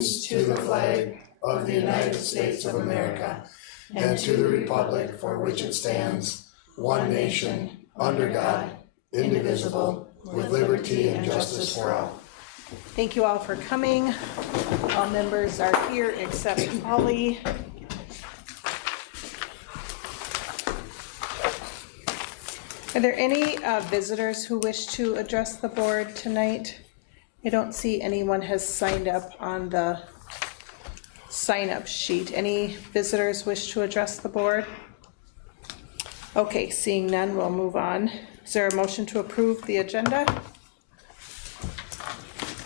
to the flag of the United States of America and to the republic for which it stands, one nation, under God, indivisible, with liberty and justice for all. Thank you all for coming. All members are here except Holly. Are there any visitors who wish to address the board tonight? I don't see anyone has signed up on the sign-up sheet. Any visitors wish to address the board? Okay, seeing none, we'll move on. Is there a motion to approve the agenda?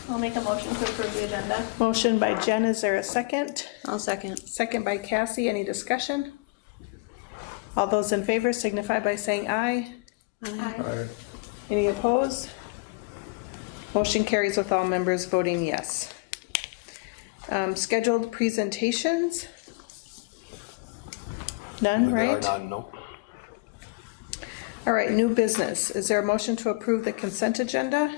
I'll make a motion to approve the agenda. Motion by Jen, is there a second? I'll second. Second by Cassie, any discussion? All those in favor signify by saying aye. Aye. Any opposed? Motion carries with all members voting yes. Scheduled presentations? None, right? There are none, no. All right, new business. Is there a motion to approve the consent agenda?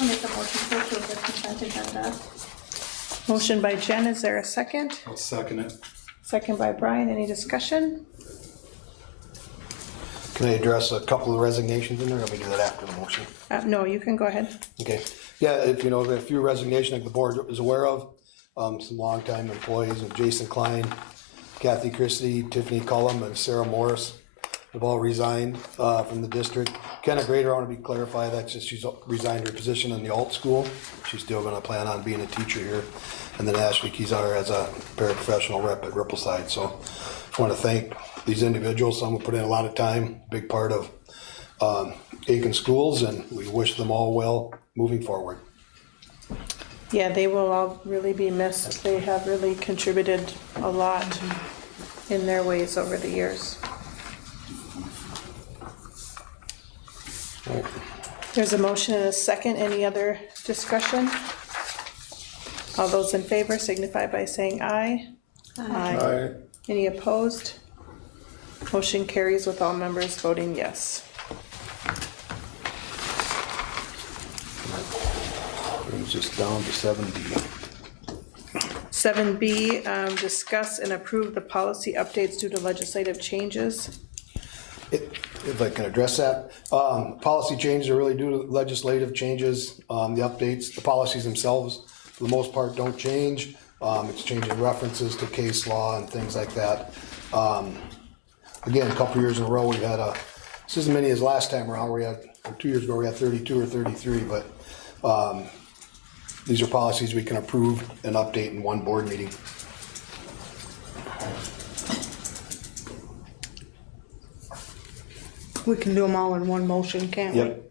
I'll make a motion to approve the consent agenda. Motion by Jen, is there a second? I'll second it. Second by Brian, any discussion? Can I address a couple of resignations in there, or we do that after the motion? No, you can go ahead. Okay, yeah, if you know, there are a few resignations like the board is aware of, some longtime employees of Jason Klein, Kathy Christie, Tiffany Cullum, and Sarah Morris have all resigned from the district. Kenna Grader, I want to be clarified, that's just she's resigned her position in the alt school. She's still going to plan on being a teacher here. And then Ashley Kizar as a paraprofessional rep at Rippleside. So I want to thank these individuals. Some have put in a lot of time, big part of Aiken Schools, and we wish them all well moving forward. Yeah, they will all really be missed. They have really contributed a lot in their ways over the years. There's a motion and a second. Any other discussion? All those in favor signify by saying aye. Aye. Any opposed? Motion carries with all members voting yes. Brings us down to 7D. 7B, discuss and approve the policy updates due to legislative changes. If I can address that, policy changes are really due to legislative changes. The updates, the policies themselves, for the most part, don't change. It's changing references to case law and things like that. Again, a couple years in a row, we've had this is as many as last time around. We had 2 years ago, we had 32 or 33, but these are policies we can approve and update in one board meeting. We can do them all in one motion, can't we? Yep.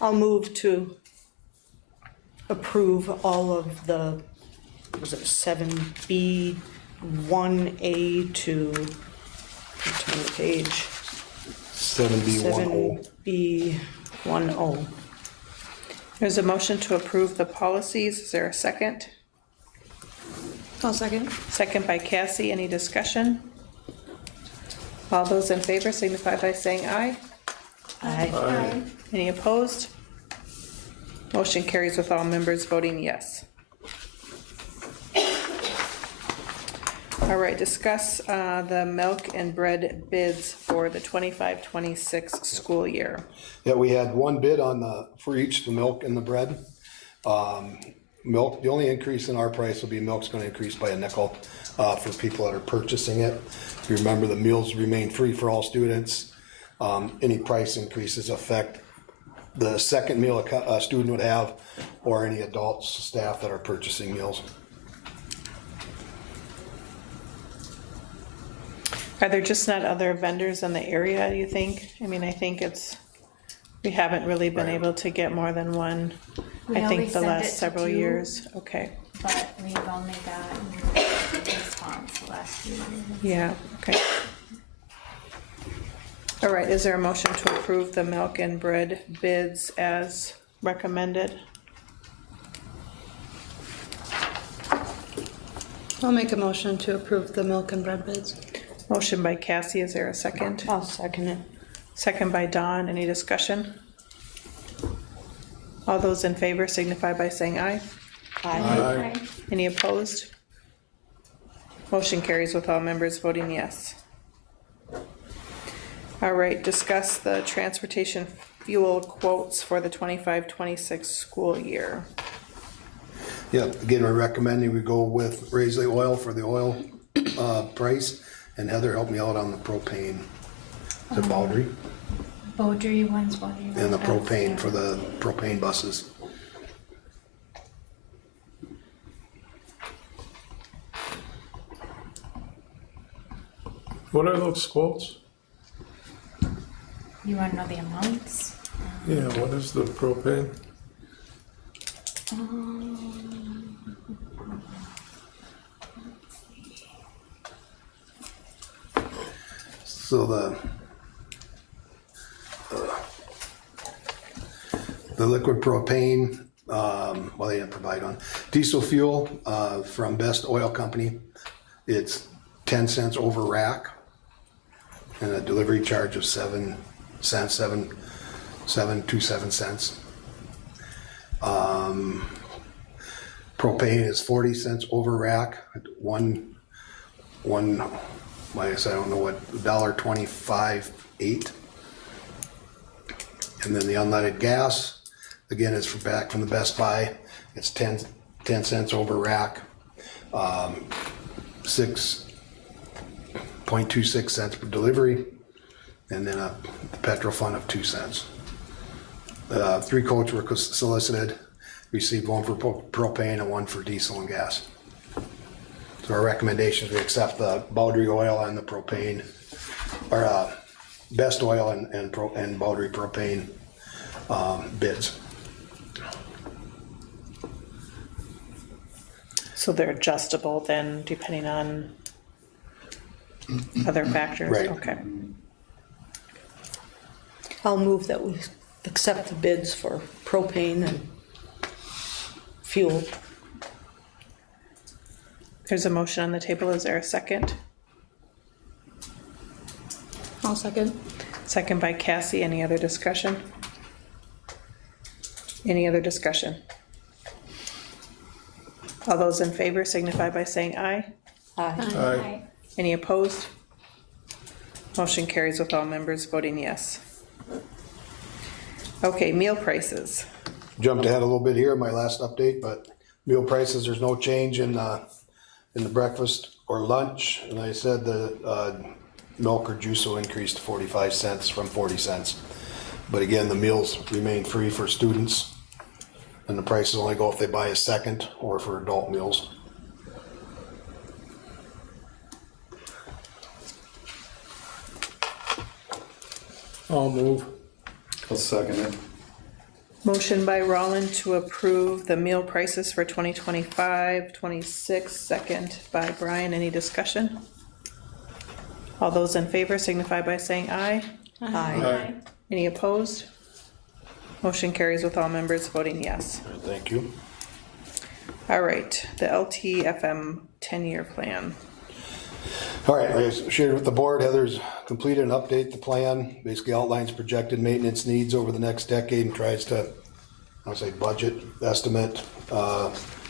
I'll move to approve all of the, was it 7B, 1A to, turn the page, 7B10. 7B, 10. There's a motion to approve the policies. Is there a second? I'll second. Second by Cassie. Any discussion? All those in favor signify by saying aye. Aye. Any opposed? Motion carries with all members voting yes. All right, discuss the milk and bread bids for the 25-26 school year. Yeah, we had one bid on for each, the milk and the bread. Milk, the only increase in our price will be milk's gonna increase by a nickel for people that are purchasing it. If you remember, the meals remain free for all students. Any price increases affect the second meal a student would have or any adults, staff that are purchasing meals. Are there just not other vendors in the area, you think? I mean, I think we haven't really been able to get more than one, We I think only the send it last to several 2. years. Okay, But we've only gotten response the last few years. yeah, okay. All right, is there a motion to approve the milk and bread bids as recommended? I'll make a motion to approve the milk and bread bids. Motion by Cassie, is there a second? I'll second it. Second by Dawn, any discussion? All those in favor signify by saying aye. Aye. Any opposed? Motion carries with all members voting yes. All right, discuss the transportation fuel quotes for the 25-26 school year. Yeah, again, we're recommending we go with Raisley Oil for the oil, price, and Heather helped me out on the propane. The Baldry, Beaudry one's what you and the want. propane for the propane buses. What are those quotes? You wanna know the amounts? Yeah, what is the propane? So the liquid propane, well, they didn't provide one. Diesel fuel, from Best Oil Company, it's 10 cents over rack. And a delivery charge of 7 cents, 7.27 cents. Propane is 40 cents over rack, one, like I said, I don't know what, $1.25.8. And then the unleaded gas, again, is back from the Best Buy. It's 10 cents over rack, 6.26 cents per delivery, and then a petrol fund of 2 cents. 3 quotes were solicited, received one for propane and one for diesel and gas. So our recommendations, we accept the Baldry oil and the propane, or Best Oil and Baldry propane bids. So they're adjustable then depending on other factors? Right. Okay. I'll move that we accept the bids for propane and fuel. There's a motion on the table. Is there a second? I'll second. Second by Cassie. Any other discussion? Any other discussion? All those in favor signify by saying aye. Aye. Aye. Any opposed? Motion carries with all members voting yes. Okay, meal prices. Jumped ahead a little bit here, my last update, but meal prices, there's no change in the breakfast or lunch. And I said the milk or juice will increase to 45 cents from 40 cents. But again, the meals remain free for students, and the prices only go if they buy a second or for adult meals. I'll move. I'll second it. Motion by Roland to approve the meal prices for 2025-26, second by Brian. Any discussion? All those in favor signify by saying aye. Aye. Any opposed? Motion carries with all members voting yes. Thank you. All right, the LTFM 10-year plan. All right, I shared with the board, Heather's completed and update the plan, basically outlines projected maintenance needs over the next decade and tries to, I would say, budget, estimate,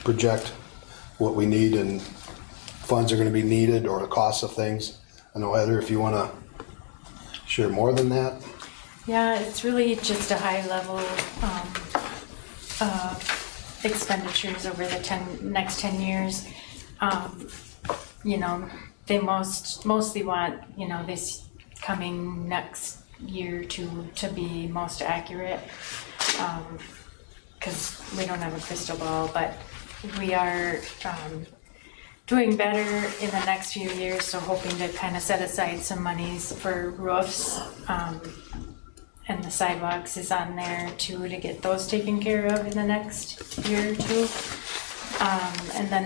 project what we need and funds are gonna be needed or the costs of things. I know Heather, if you wanna share more than that. Yeah, it's really just a high level, expenditures over the next 10 years. You know, they mostly want, you know, this coming next year to be most accurate. Cause we don't have a crystal ball, but we are, doing better in the next few years, so hoping to kind of set aside some monies for roofs, and the sidewalks is on there too, to get those taken care of in the next year or two. And then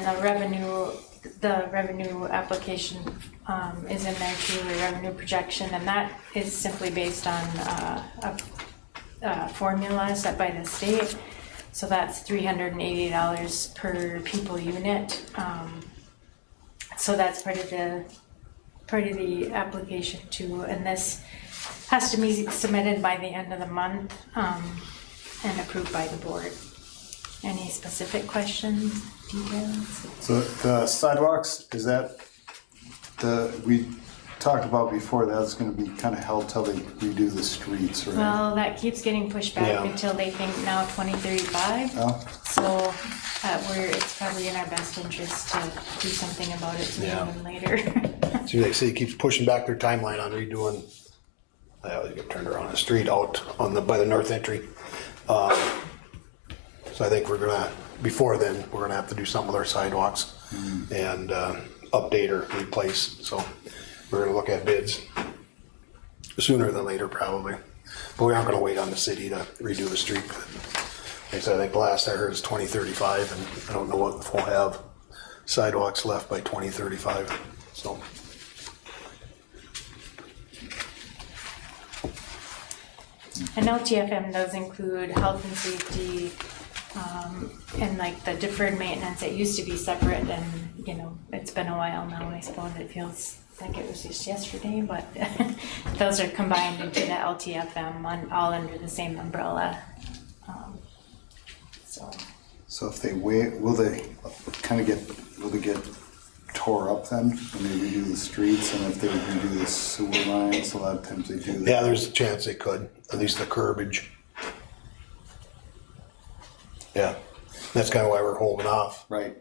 the revenue application, is in there too, the revenue projection, and that is simply based on, a formula set by the state. So that's $380 per people unit. So that's part of the application too, and this has to be submitted by the end of the month, and approved by the board. Any specific questions, details? So the sidewalks, is that we talked about before, that's gonna be kinda held till they redo the streets, right? Well, that keeps getting pushed back Yeah. until they think now 2035. Oh, So, it's probably in our best interest to do something about it sooner Yeah. than later. See, the city keeps pushing back their timeline on redoing, I always get turned around, a street out on by the north entry. So I think we're gonna, before then, we're gonna have to do something with our sidewalks and, update or replace, so we're gonna look at bids sooner than later probably. But we aren't gonna wait on the city to redo the street. Like I said, I think the last I heard is 2035, and I don't know what if we'll have sidewalks left by 2035, so. And LTFM does include health and safety, and like the deferred maintenance. It used to be separate, and you know, it's been a while now. I suppose it feels like it was just yesterday, but those are combined into the LTFM, all under the same umbrella. so if they wait, will they get tore up then when they redo the streets, and if they redo the sewer lines, a lot of times they do that. Yeah, there's a chance they could, at least the curbage. Yeah, that's kind of why we're holding off. Right,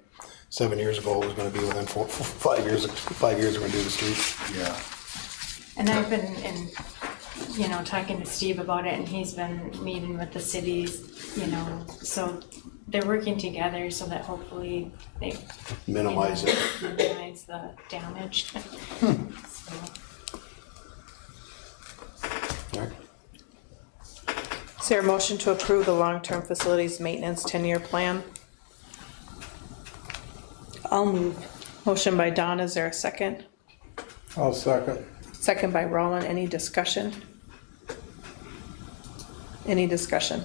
7 years ago, it was gonna be within 5 years, 5 years we're gonna do the street. yeah. And I've been talking to Steve about it, and he's been meeting with the cities, so they're working together so that hopefully they Minimize it. minimize the damage. So, Alright. Is there a motion to approve the long-term facilities maintenance 10-year plan? I'll move. Motion by Don, is there a second? I'll second. Second by Roland, any discussion? Any discussion?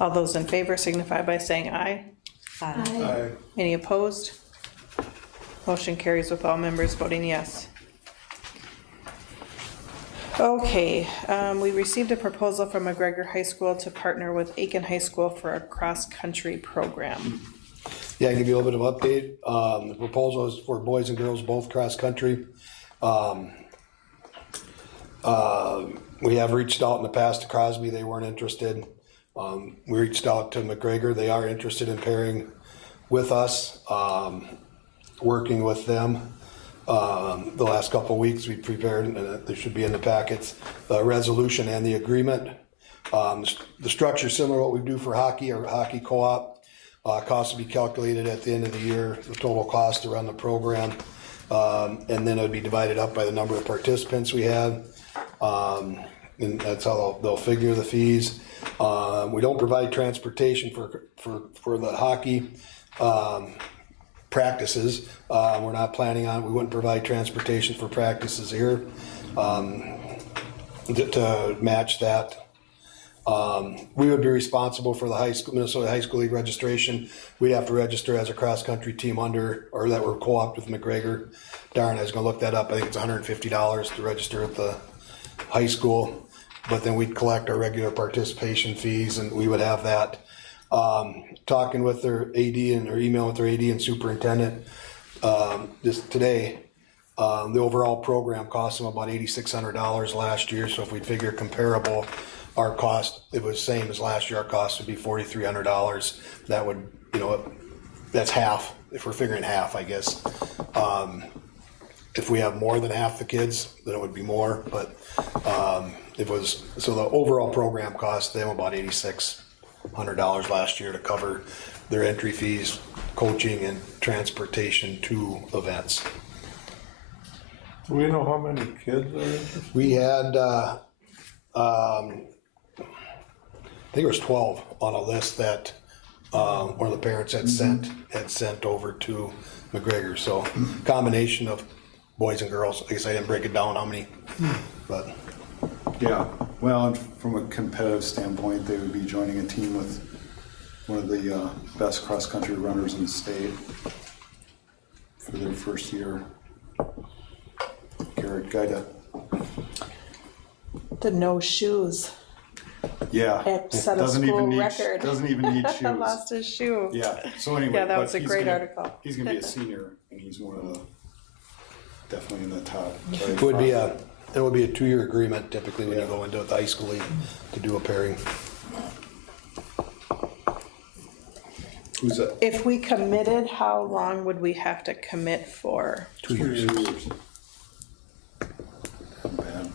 All those in favor signify by saying aye. Aye. Any opposed? Motion carries with all members voting yes. Okay, we received a proposal from McGregor High School to partner with Aiken High School for a cross-country program. Yeah, I'll give you a little bit of update. The proposal is for boys and girls, both cross-country. We have reached out in the past to Crosby, they weren't interested. We reached out to McGregor, they are interested in pairing with us, working with them. The last couple of weeks, we prepared, and they should be in the packets, the resolution and the agreement. The structure is similar to what we do for hockey or hockey co-op. Cost will be calculated at the end of the year, the total cost to run the program. And then it would be divided up by the number of participants we have. And that's how they'll figure the fees. We don't provide transportation for the hockey practices. We're not planning on, we wouldn't provide transportation for practices here to match that. We would be responsible for the Minnesota High School League registration. We'd have to register as a cross-country team or that we're co-opted with McGregor. Darn, I was gonna look that up. I think it's $150 to register at the high school. But then we'd collect our regular participation fees, and we would have that. Talking with their AD or email with their AD and superintendent just today, the overall program cost them about $8,600 last year. So if we figure comparable, our cost, it was same as last year, our cost would be $4,300. That would, that's half, if we're figuring half, I guess. If we have more than half the kids, then it would be more, but so the overall program cost them about $8,600 last year to cover their entry fees, coaching, and transportation to events. Do we know how many kids are interested? We had, I think it was 12 on a list that one of the parents had sent over to McGregor. So combination of boys and girls. I guess I didn't break it down how many, but Yeah, well, and from a competitive standpoint, they would be joining a team with one of the best cross-country runners in the state for their first year. Garrett Gaida. The no shoes. Yeah. It set a Doesn't even school need- record. Doesn't even need shoes. Lost his shoe. Yeah, so anyway. Yeah, that but was a he's great gonna- article. He's gonna be a senior, and he's one of the, definitely in the top. It would be a 2-year agreement typically when you go into the high school league to do a pairing. Who's that? If we committed, how long would we have to commit for? 2 years. 2 years. Not bad.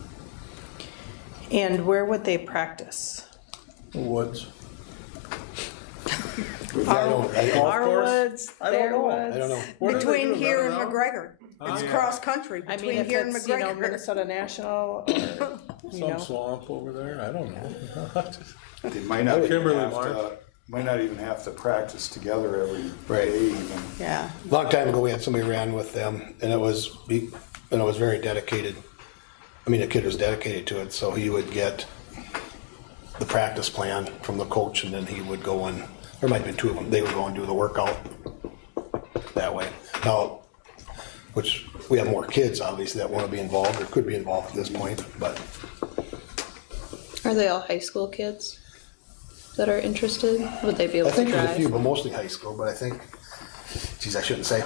And where would they practice? Woods. Our woods, their know. woods? I don't know. What are they Between doing, here and running out? McGregor. It's cross-country, I mean, between if here and it's, you know, McGregor. Minnesota National or, you Some know. swamp over there, I don't know. They might not even Kimberly have Marsh. to, might not even have to practice together every Right. day even. Yeah. Long time ago, we had somebody ran with them, and it was very dedicated. I mean, the kid was dedicated to it, so he would get the practice plan from the coach, and then he would go and, there might have been 2 of them, they would go and do the workout that way. Now, which, we have more kids, obviously, that wanna be involved, or could be involved at this point, but Are they all high school kids that are interested? Would they be able I to think there's a few, drive? but mostly high school, but I think, geez, I shouldn't say.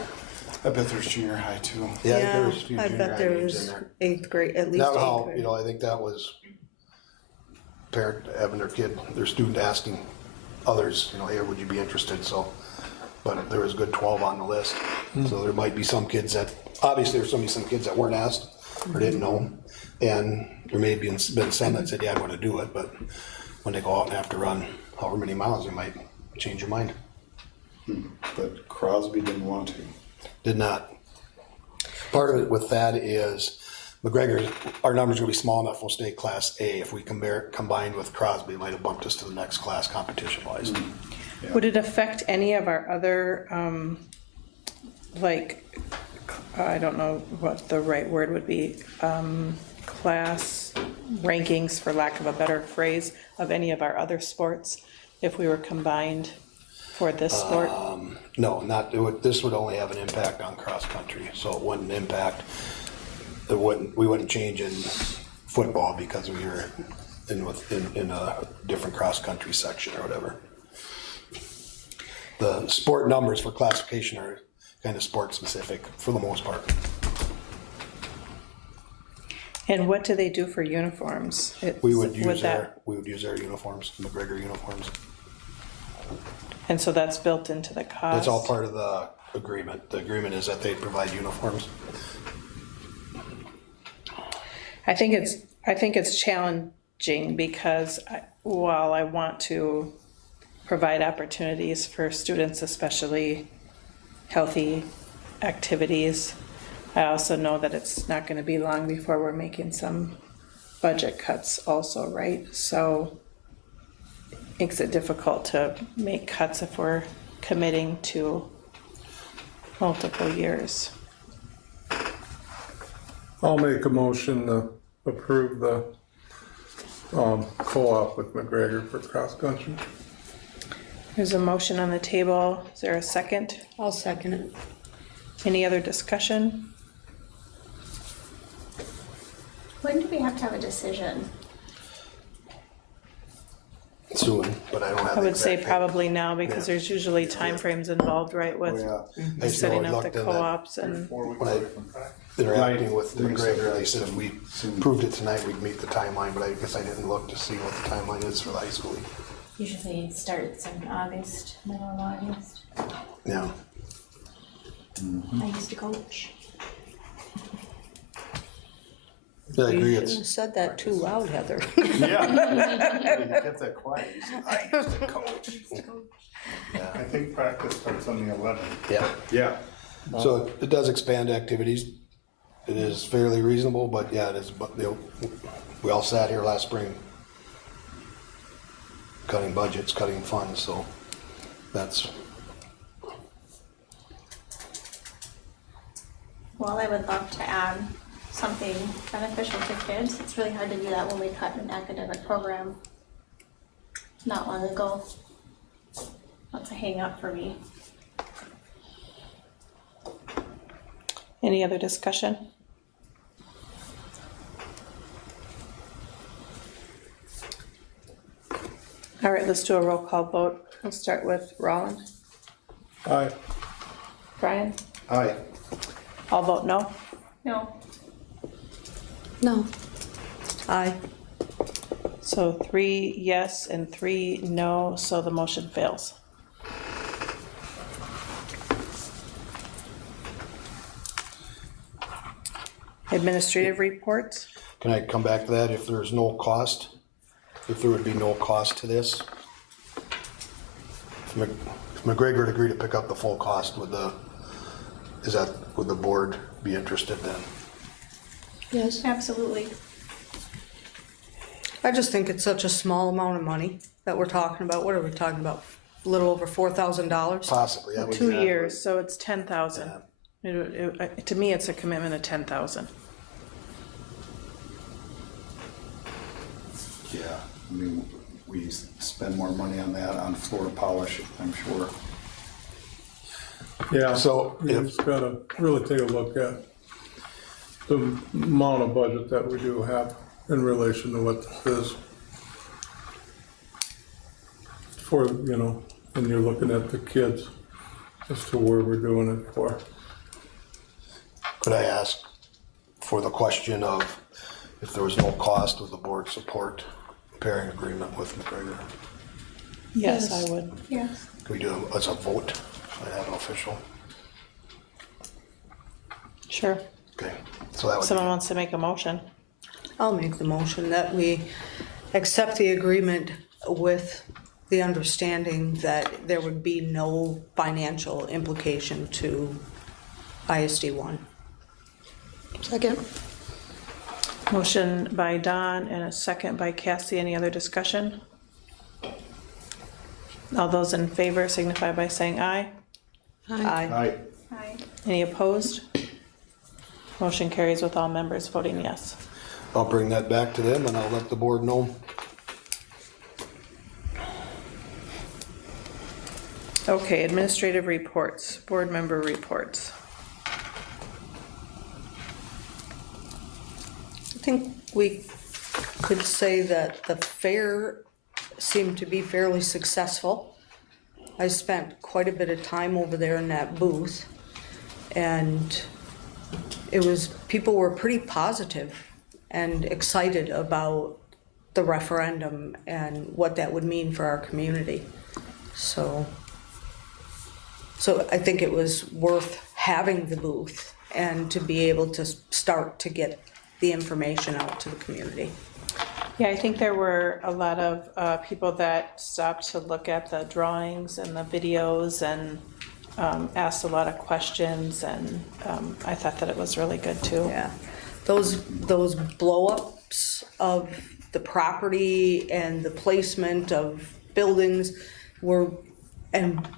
I bet there's junior high too. Yeah, I think there was a few I junior bet high there games in was there. 8th grade, at least Now 8th how, grade. you know, I think that was parent having their kid, their student asking others, you know, hey, would you be interested, so. But there was a good 12 on the list, so there might be some kids that, obviously there's some kids that weren't asked or didn't know. And there may have been some that said, yeah, I'm gonna do it, but when they go out and have to run however many miles, they might change your mind. But Crosby didn't want to. Did not. Part of it with that is McGregor, our numbers are gonna be small enough, we'll stay Class A. If we combined with Crosby, it might have bumped us to the next class competition wise. Would it affect any of our other, like, I don't know what the right word would be, class rankings, for lack of a better phrase, of any of our other sports if we were combined for this sport? No, not, this would only have an impact on cross-country, so it wouldn't impact, we wouldn't change in football because we were in a different cross-country section or whatever. The sport numbers for classification are kind of sport-specific for the most part. And what do they do for uniforms? We would use that- our uniforms, McGregor uniforms. And so that's built into the cost? That's all part of the agreement. The agreement is that they provide uniforms. I think it's challenging because while I want to provide opportunities for students, especially healthy activities, I also know that it's not going to be long before we're making some budget cuts also, right? So it makes it difficult to make cuts if we're committing to multiple years. I'll make a motion to approve the co-op with McGregor for cross-country. There's a motion on the table. Is there a second? I'll second it. Any other discussion? When do we have to have a decision? Soon, but I don't have. I the would say exact date. probably now because Yeah. there's usually timeframes involved, right, Oh, with yeah. I just know setting I up the looked in that- co-ops and, When I interacting with McGregor, they said if we approved it tonight, we'd meet the timeline, but I guess I didn't look to see what the timeline is for the high school league. Usually it starts in August, middle of August. Yeah, I used to coach. I agree, You shouldn't it's, have said that too loud, Heather. Yeah. You kept that quiet. You said, I used to coach. I think practice starts on the 11th. yeah. Yeah. So it does expand activities. It is fairly reasonable, but yeah, it is, but we all sat here last spring cutting budgets, cutting funds, so that's, Well, I would love to add something beneficial to kids. It's really hard to do that when we cut an academic program not long ago. That's a hang up for me. any other discussion? All right, let's do a roll call vote. We'll start with Roland. Aye. Brian? Aye. I'll vote no. No, No. Aye. So 3 yes and 3 no, so the motion fails. Administrative reports? Can I come back to that if there's no cost? If there would be no cost to this? If McGregor would agree to pick up the full cost, would the board be interested then? Yes. absolutely. I just think it's such a small amount of money that we're talking about. What are we talking about? A little over $4,000? Possibly, that would be. 2 years, so it's 10,000. To me, it's a commitment of 10,000. Yeah, I mean, we spend more money on that, on floor polish, I'm sure. Yeah, So you if- just gotta really take a look at the amount of budget that we do have in relation to what this is. For, you know, when you're looking at the kids, as to where we're doing it for. Could I ask for the question of if there was no cost, would the board support pairing agreement with McGregor? Yes, Yes. I would. Yes. Can we do it as a vote? I have an official. Sure. Okay, so that would Someone be, wants to make a motion. I'll make the motion that we accept the agreement with the understanding that there would be no financial implication to ISD 1. Second. Motion by Don and a second by Cassie. Any other discussion? All those in favor signify by saying aye. Aye. Aye. Aye. Any opposed? Motion carries with all members voting yes. I'll bring that back to them and I'll let the board know. Okay, administrative reports, board member reports. I think we could say that the fair seemed to be fairly successful. I spent quite a bit of time over there in that booth, and people were pretty positive and excited about the referendum and what that would mean for our community. So I think it was worth having the booth and to be able to start to get the information out to the community. Yeah, I think there were a lot of people that stopped to look at the drawings and the videos and asked a lot of questions, and I thought that it was really good too. Yeah, those blow-ups of the property and the placement of buildings and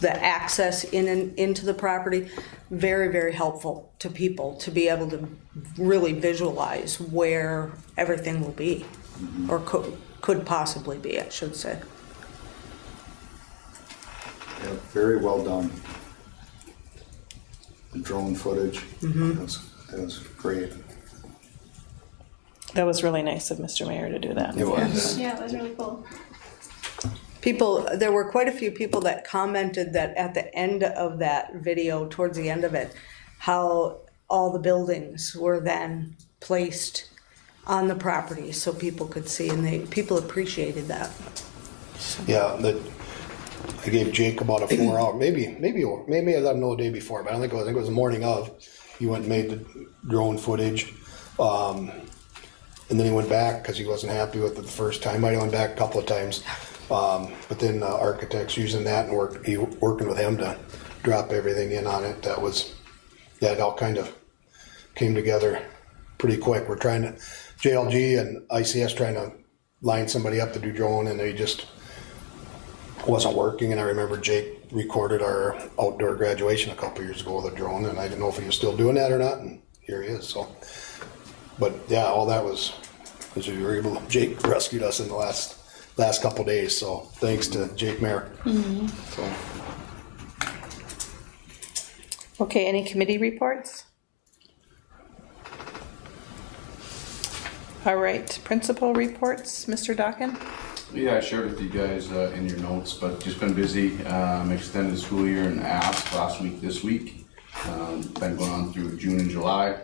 the access in and into the property, very, very helpful to people to be able to really visualize where everything will be, or could possibly be, I should say. Yeah, very well done. The drone footage, that was great. That was really nice of Mr. Mayor to do that. It was. Yeah, it was really cool. There were quite a few people that commented that at the end of that video, towards the end of it, how all the buildings were then placed on the property so people could see, and people appreciated that. Yeah, I gave Jake about a 4 hour, maybe I let him know the day before, but I think it was the morning of. He went and made the drone footage. And then he went back because he wasn't happy with it the first time. I went back a couple of times. But then the architects using that and working with him to drop everything in on it. It all kind of came together pretty quick. We're trying to, JLG and ICS trying to line somebody up to do drone, and they just wasn't working. And I remember Jake recorded our outdoor graduation a couple years ago with a drone, and I didn't know if he was still doing that or not, and here he is. So, but yeah, all that was we were able. Jake rescued us in the last couple days, so thanks to Jake Mayer. So, Okay, any committee reports? All right, principal reports, Mr. Dockin? Yeah, I shared with you guys in your notes, but just been busy. Extended school year and asked last week, this week. Been going on through June and July.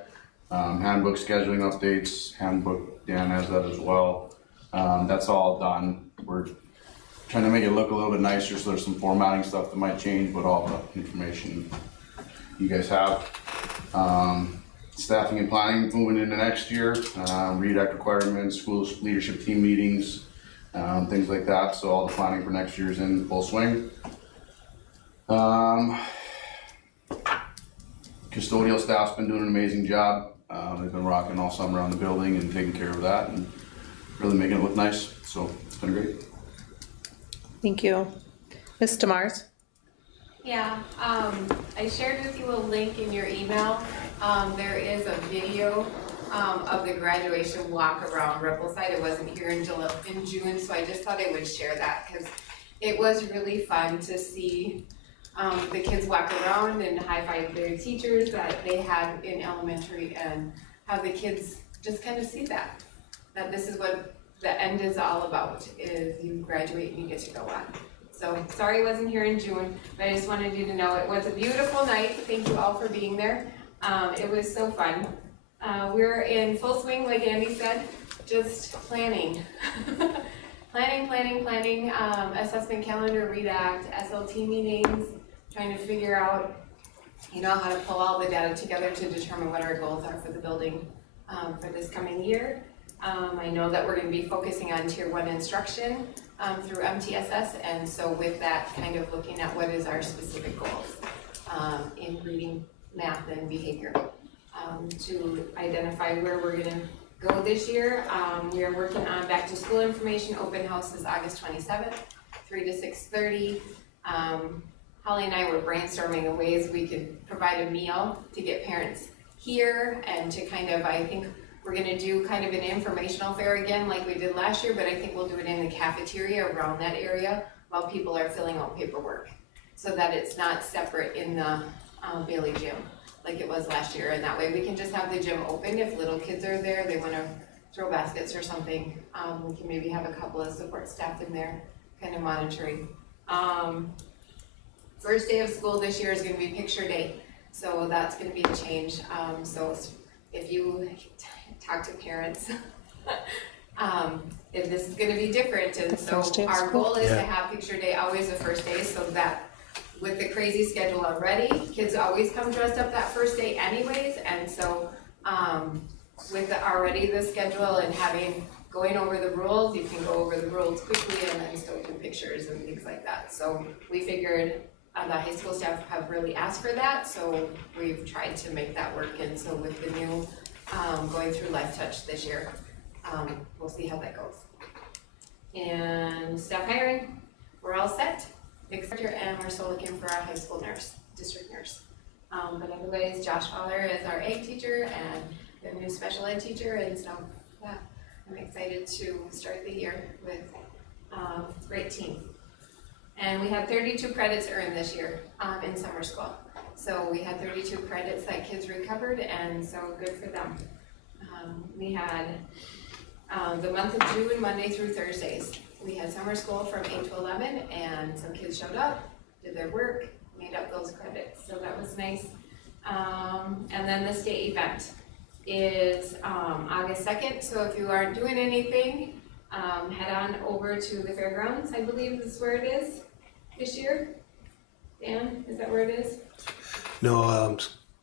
Handbook scheduling updates, handbook, Dan has that as well. That's all done. We're trying to make it look a little bit nicer, so there's some formatting stuff that might change, but all the information you guys have. Staffing and planning moving into next year, READ Act requirements, school leadership team meetings, things like that. So all the planning for next year's in full swing. Custodial staff's been doing an amazing job. They've been rocking all summer around the building and taking care of that and really making it look nice. So it's been great. Thank you. Ms. Demars? Yeah, I shared with you a link in your email. There is a video of the graduation walk around Rippleside. It wasn't here in June, so I just thought I would share that because it was really fun to see the kids walk around and high-five their teachers that they had in elementary and have the kids just kind of see that this is what the end is all about, is you graduate and you get to go on. So sorry I wasn't here in June, but I just wanted you to know it was a beautiful night. Thank you all for being there. It was so fun. We're in full swing, like Andy said, just planning. planning, assessment calendar, READ Act, SLT meetings, trying to figure out, how to pull all the data together to determine what our goals are for the building for this coming year. I know that we're going to be focusing on Tier 1 instruction through MTSS, and so with that, kind of looking at what is our specific goals in reading, math, and behavior to identify where we're going to go this year. We are working on back to school information. Open house is August 27th, 3 to 6:30. Holly and I were brainstorming in ways we could provide a meal to get parents here and to kind of, I think we're gonna do kind of an informational fair again like we did last year, but I think we'll do it in the cafeteria around that area while people are filling out paperwork, so that it's not separate in the Bailey gym like it was last year, and that way we can just have the gym open. If little kids are there, they wanna throw baskets or something, we can maybe have a couple of support staff in there kind of monitoring. First day of school this year is gonna be picture day, so that's gonna be a change. So if you talk to parents, if this is gonna be different, and so our goal is to have picture day always the first day, so that with the crazy schedule already, kids always come dressed up that first day anyways, and so with the schedule and going over the rules, you can go over the rules quickly and then still do pictures and things like that. So we figured the high school staff have really asked for that, so we've tried to make that work. And so with the new going through Life Touch this year, we'll see how that goes. And staff hiring, we're all set, except and we're still looking for a high school nurse, district nurse. But otherwise, Josh Fowler is our ag teacher and the new special ed teacher, and so yeah, I'm excited to start the year with a great team. And we had 32 credits earned this year in summer school. So we had 32 credits that kids recovered, and so good for them. We had the month of June, Monday through Thursdays. We had summer school from 8 to 11, and some kids showed up, did their work, made up those credits, so that was nice. And then the state event is August 2nd, so if you aren't doing anything, head on over to the fairgrounds, I believe is where it is this year. Dan, is that where it is? No,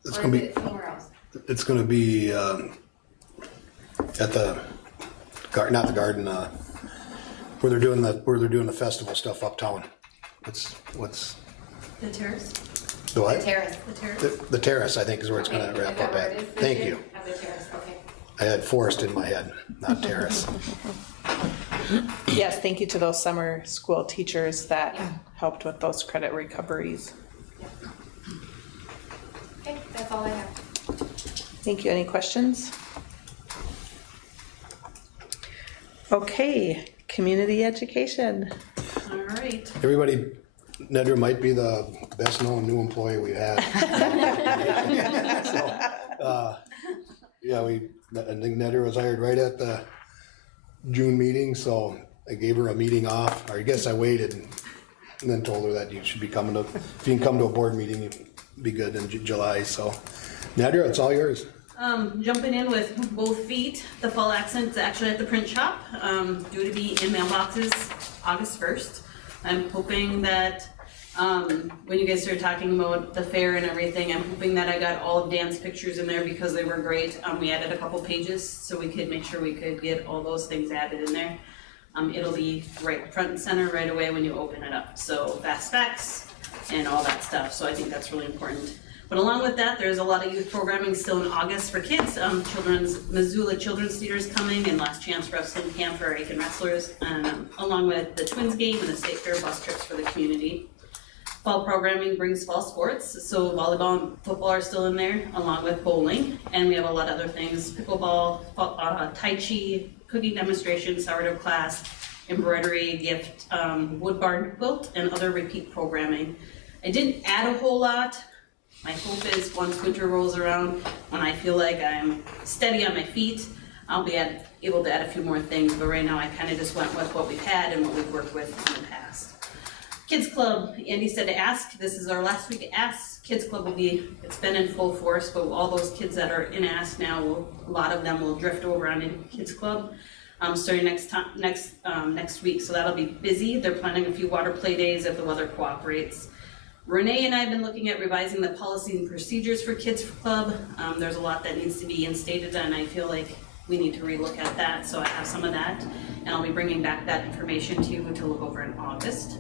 it's gonna be somewhere else. It's gonna be at the not the garden, where they're doing the festival stuff uptown. What's The terrace? the what? The terrace. The terrace, I think, is where it's gonna wrap up at. Thank you. At the terrace, okay. I had forest in my head, not terrace. Yes, thank you to those summer school teachers that helped with those credit recoveries. Okay, that's all I have. Thank you. Any questions? Okay, community education. All right. Everybody, Nedra might be the best known new employee we've had. So, yeah, I think Nedra was hired right at the June meeting, so I gave her a meeting off, or I guess I waited and then told her that you should be coming to, if you can come to a board meeting, it'd be good in July, so. Nadia, it's all yours. Jumping in with both feet, the fall accent's actually at the print shop, due to be in mailboxes August 1st. I'm hoping that, when you guys started talking about the fair and everything, I'm hoping that I got all of Dan's pictures in there because they were great. We added a couple pages so we could make sure we could get all those things added in there. It'll be right front and center right away when you open it up. So fast facts and all that stuff. So I think that's really important. But along with that, there's a lot of youth programming still in August for kids. Missoula Children's Theater is coming, and Last Chance Wrestling Camp for Aiken Wrestlers, along with the Twins game and the State Fair bus trips for the community. Fall programming brings fall sports, so volleyball and football are still in there, along with bowling, and we have a lot of other things: pickleball, tai chi, cooking demonstration, sourdough class, embroidery, gift, wood barn quilt, and other repeat programming. I didn't add a whole lot. My hope is once winter rolls around, when I feel like I'm steady on my feet, I'll be able to add a few more things, but right now I kind of just went with what we've had and what we've worked with in the past. Kids Club, Andy said to ask, this is our last week at Ask. Kids Club it's been in full force, but all those kids that are in Ask now, a lot of them will drift over on into Kids Club. Starting next week, so that'll be busy. They're planning a few water play days if the weather cooperates. Renee and I have been looking at revising the policy and procedures for Kids Club. There's a lot that needs to be instated, and I feel like we need to relook at that, so I have some of that, and I'll be bringing back that information to you to look over in August.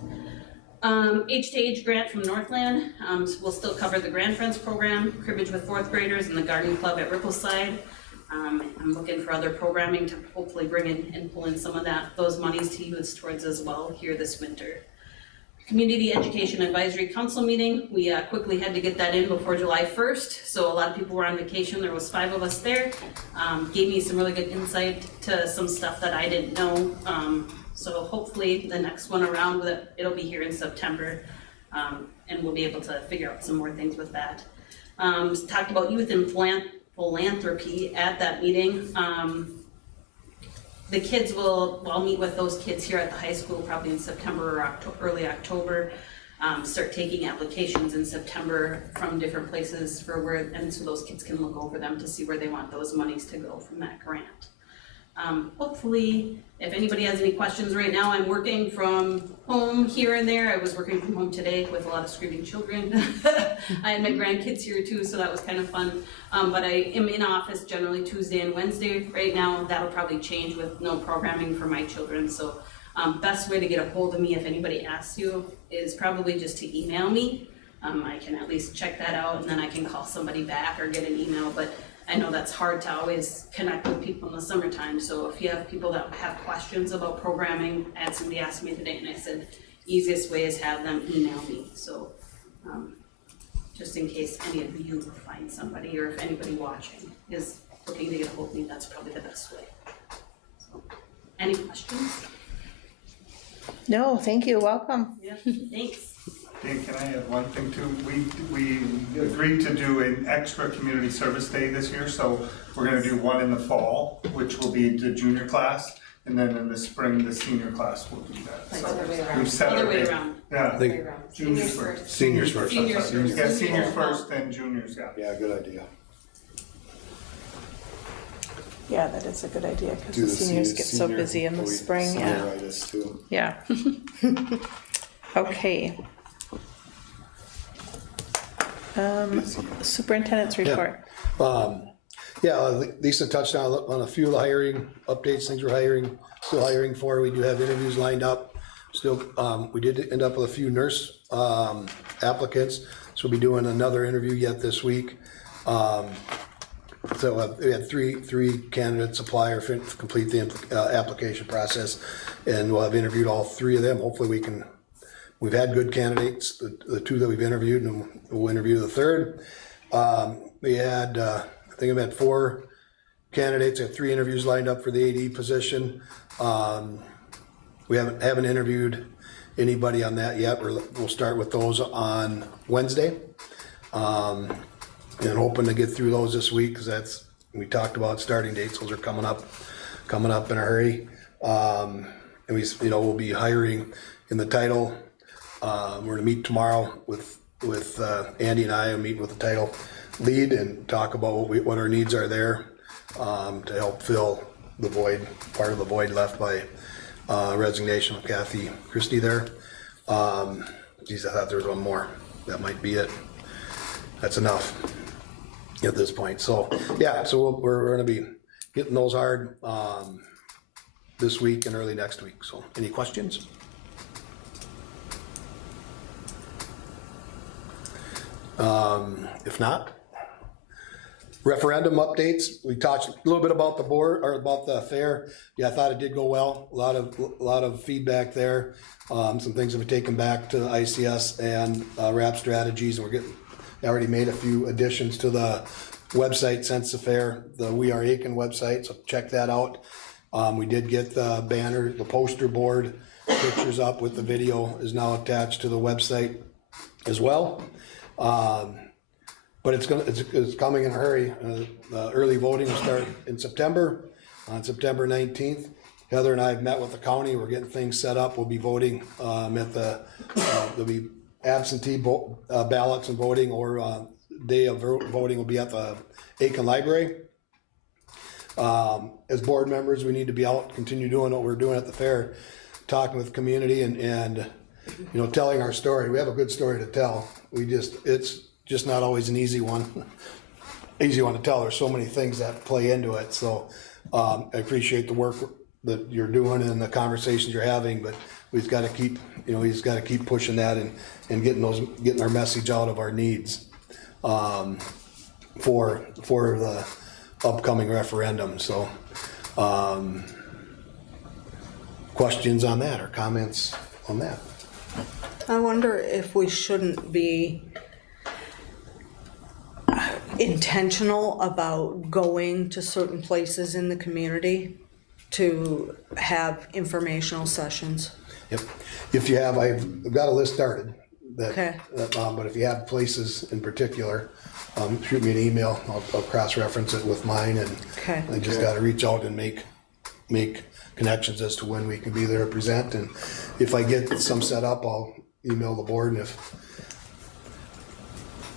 Age-to-Age grant from Northland. We'll still cover the Grand Friends program, cribbage with 4th graders, and the garden club at Rippleside. I'm looking for other programming to hopefully bring in and pull in some of those monies to use towards as well here this winter. Community Education Advisory Council meeting, we quickly had to get that in before July 1st, so a lot of people were on vacation. There was 5 of us there. Gave me some really good insight to some stuff that I didn't know. So hopefully the next one around, it'll be here in September, and we'll be able to figure out some more things with that. Talked about youth and philanthropy at that meeting. The kids I'll meet with those kids here at the high school probably in September or early October. Start taking applications in September from different places and so those kids can look over them to see where they want those monies to go from that grant. Hopefully, if anybody has any questions right now, I'm working from home here and there. I was working from home today with a lot of screaming children. I had my grandkids here too, so that was kind of fun. But I am in office generally Tuesday and Wednesday. Right now, that'll probably change with no programming for my children. So best way to get a hold of me if anybody asks you is probably just to email me. I can at least check that out, and then I can call somebody back or get an email. But I know that's hard to always connect with people in the summertime, so if you have people that have questions about programming, I had somebody ask me today and I said, easiest way is have them email me. So just in case any of you find somebody, or if anybody watching is looking to get a hold of me, that's probably the best way. So, any questions? No, thank you, welcome. Yeah, thanks. Dan, can I add one thing too? We agreed to do an extra community service day this year, so we're gonna do one in the fall, which will be the junior class, and then in the spring, the senior class will do that. So Other way around. we've set Other our way date. around. Yeah, Way around. juniors first. Seniors first. Seniors first. Yeah, seniors first, then juniors, yeah. Yeah, good idea. Yeah, that is a good idea, because Do the the seniors get so senior- busy in the spring, yeah. Senioritis too. Yeah. Okay. Superintendent's report. Lisa touched on a few of the hiring updates, things we're still hiring for. We do have interviews lined up. Still, we did end up with a few nurse applicants, so we'll be doing another interview yet this week. So we had three candidates apply or complete the application process, and we'll have interviewed all 3 of them. Hopefully we've had good candidates, the 2 that we've interviewed, and we'll interview the 3rd. We had, I think I've had 4 candidates, I had 3 interviews lined up for the AD position. We haven't interviewed anybody on that yet. We'll start with those on Wednesday. And hoping to get through those this week, because we talked about starting dates, those are coming up in a hurry. and we'll be hiring in the title. We're gonna meet tomorrow with Andy and I, meet with the title lead and talk about what our needs are there, to help fill the void, part of the void left by, resignation of Kathy Christie there. Geez, I thought there was one more. That might be it. That's enough at this point. So, yeah, so we're gonna be hitting those hard, this week and early next week. So, any questions? If not, referendum updates. We talked a little bit about the board, or about the fair. Yeah, I thought it did go well. A lot of feedback there. Some things have been taken back to ICS and RAP strategies. And I already made a few additions to the website since the fair, the We Are Aiken website. So check that out. We did get the banner, the poster board pictures up with the video is now attached to the website as well. But it's coming in a hurry. The early voting will start in September, on September 19th. Heather and I have met with the county. We're getting things set up. We'll be voting there'll be absentee ballots and voting, or day of voting will be at the Aiken Library. As board members, we need to be out, continue doing what we're doing at the fair, talking with the community and telling our story. We have a good story to tell. It's just not always an easy one to tell. There's so many things that play into it. So I appreciate the work that you're doing and the conversations you're having, but we've got to keep pushing that and getting our message out of our needs for the upcoming referendum. So questions on that or comments on that? I wonder if we shouldn't be intentional about going to certain places in the community to have informational sessions. Yep. If you have, I've got a list started. Okay. But if you have places in particular, shoot me an email. I'll cross-reference it with mine, and Okay. I just got to reach out and make connections as to when we can be there to present. And if I get some set up, I'll email the board. And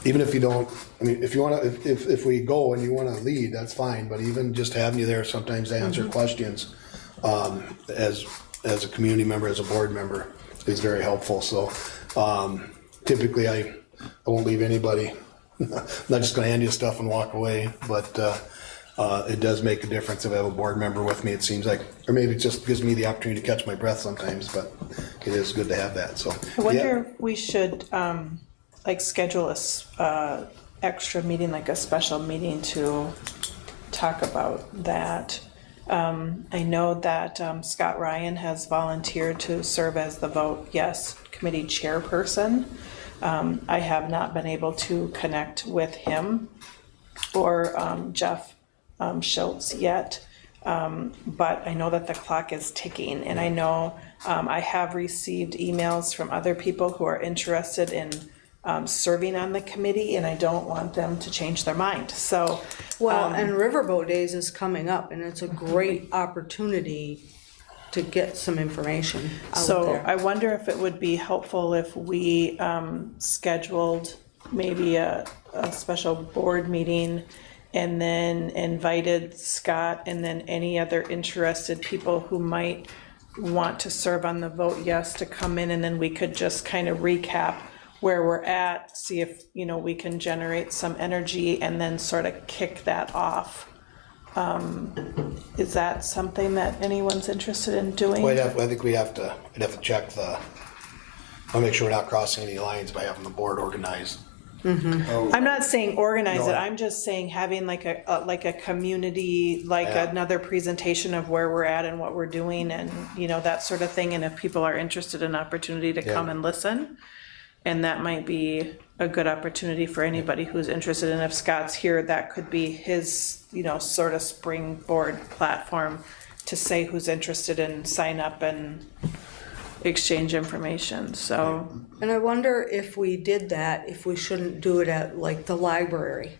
even if you don't, if you want to, if we go and you want to lead, that's fine. But even just having you there sometimes to answer questions, as a community member, as a board member, is very helpful. So typically I won't leave anybody. I'm not just going to hand you stuff and walk away, but it does make a difference if I have a board member with me, it seems like. Or maybe it just gives me the opportunity to catch my breath sometimes, but it is good to have that. So I wonder if we should schedule a extra meeting, like a special meeting to talk about that. I know that Scott Ryan has volunteered to serve as the Vote Yes Committee chairperson. I have not been able to connect with him or Jeff Schultz yet, but I know that the clock is ticking, and I know I have received emails from other people who are interested in serving on the committee, and I don't want them to change their mind. So, and Riverboat Days is coming up, and it's a great opportunity to get some information out so there. I wonder if it would be helpful if we scheduled maybe a special board meeting and then invited Scott and then any other interested people who might want to serve on the Vote Yes to come in, and then we could just kind of recap where we're at, see if we can generate some energy and then sort of kick that off. Is that something that anyone's interested in doing? I think I'd have to check I'll make sure we're not crossing any lines by having the board organized. Mm-hmm. I'm not saying organize it, I'm just saying having like a community, another presentation of where we're at and what we're doing and, that sort of thing. And if people are interested in opportunity to come and listen, and that might be a good opportunity for anybody who's interested. And if Scott's here, that could be his, sort of springboard platform to say who's interested and sign up and exchange information. So, and I wonder if we did that, if we shouldn't do it at the library.